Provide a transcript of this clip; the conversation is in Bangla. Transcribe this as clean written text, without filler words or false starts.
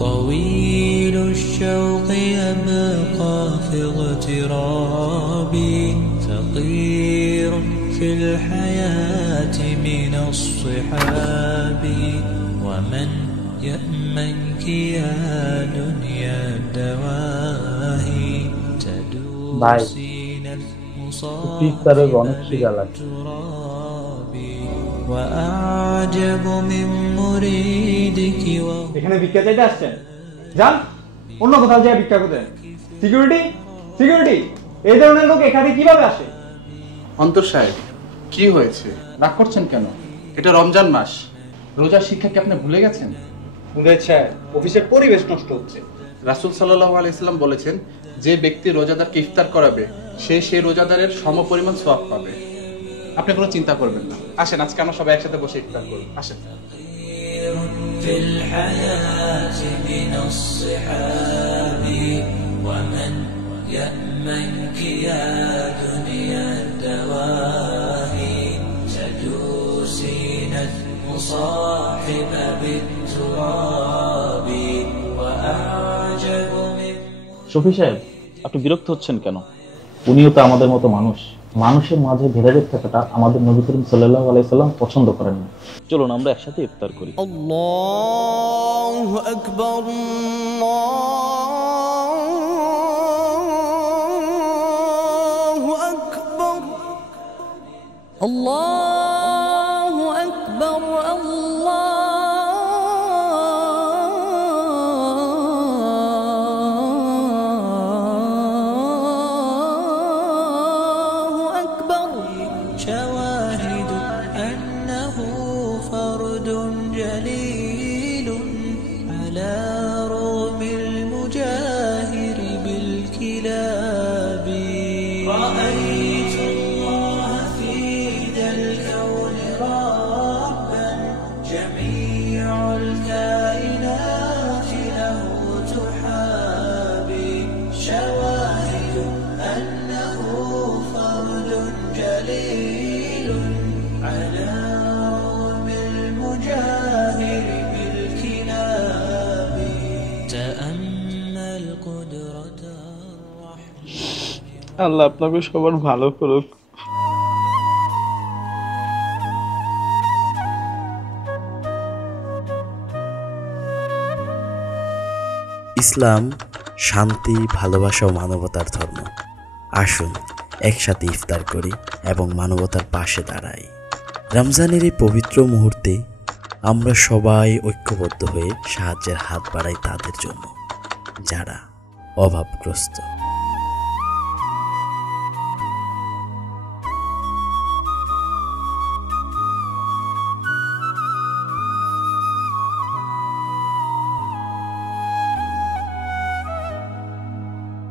طويل الشوق يبقى في اغترابي فقير في الحياة من الصحاب ومن يأمنك يا دنيا الدواهي تدوسين المصاحب بالتراب وأعجب من مريدك এখানে ভিক্ষা চাইতে আসছেন যান অন্য কোথাও যায় ভিক্ষা করতে সিকিউরিটি সিকিউরিটি এই ধরনের লোক এখানে কিভাবে আসে অন্তর সাহেব কি হয়েছে রাগ করছেন কেন এটা রমজান মাস রোজার শিক্ষা কি আপনি ভুলে গেছেন বুঝেছে অফিসের পরিবেশ নষ্ট হচ্ছে রাসূল সাল্লাল্লাহু আলাইহি সাল্লাম বলেছেন যে ব্যক্তি রোজাদারকে ইফতার করাবে সে সেই রোজাদারের সমপরিমাণ সওয়াব পাবে আপনি কোনো চিন্তা করবেন না আসেন আজকে আমরা সবাই একসাথে বসে ইফতার করব আসেন في الحياة من الصحاب ومن يأمنك يا دنيا الدواهي تدوسين المصاحب بالتراب وأعجب من শফি সাহেব আপনি বিরক্ত হচ্ছেন কেন উনিও তো আমাদের মতো মানুষ মানুষের মাঝে ভেদাভেদ থাকাটা আমাদের নবী করিম সাল্লাল্লাহু আলাইহি সাল্লাম পছন্দ করেন না চলুন আমরা একসাথে ইফতার করি আল্লাহু আকবার আল্লাহু আকবার আল্লাহু আকবার شواهد أنه فرد جليل على رغم المجاهر بالكلاب رأيت الله في ذا الكون ربا جميع الكائنات له تحابي شواهد أنه فرد جليل على رغم المجاهر بالكلاب تأمل قدرة الرحمن আল্লাহ আপনাকে সবার ভালো করুক ইসলাম শান্তি ভালোবাসা ও মানবতার ধর্ম আসুন একসাথে ইফতার করি এবং মানবতার পাশে দাঁড়াই রমজানের এই পবিত্র মুহূর্তে আমরা সবাই ঐক্যবদ্ধ হয়ে সাহায্যের হাত বাড়াই তাদের জন্য যারা অভাবগ্রস্ত।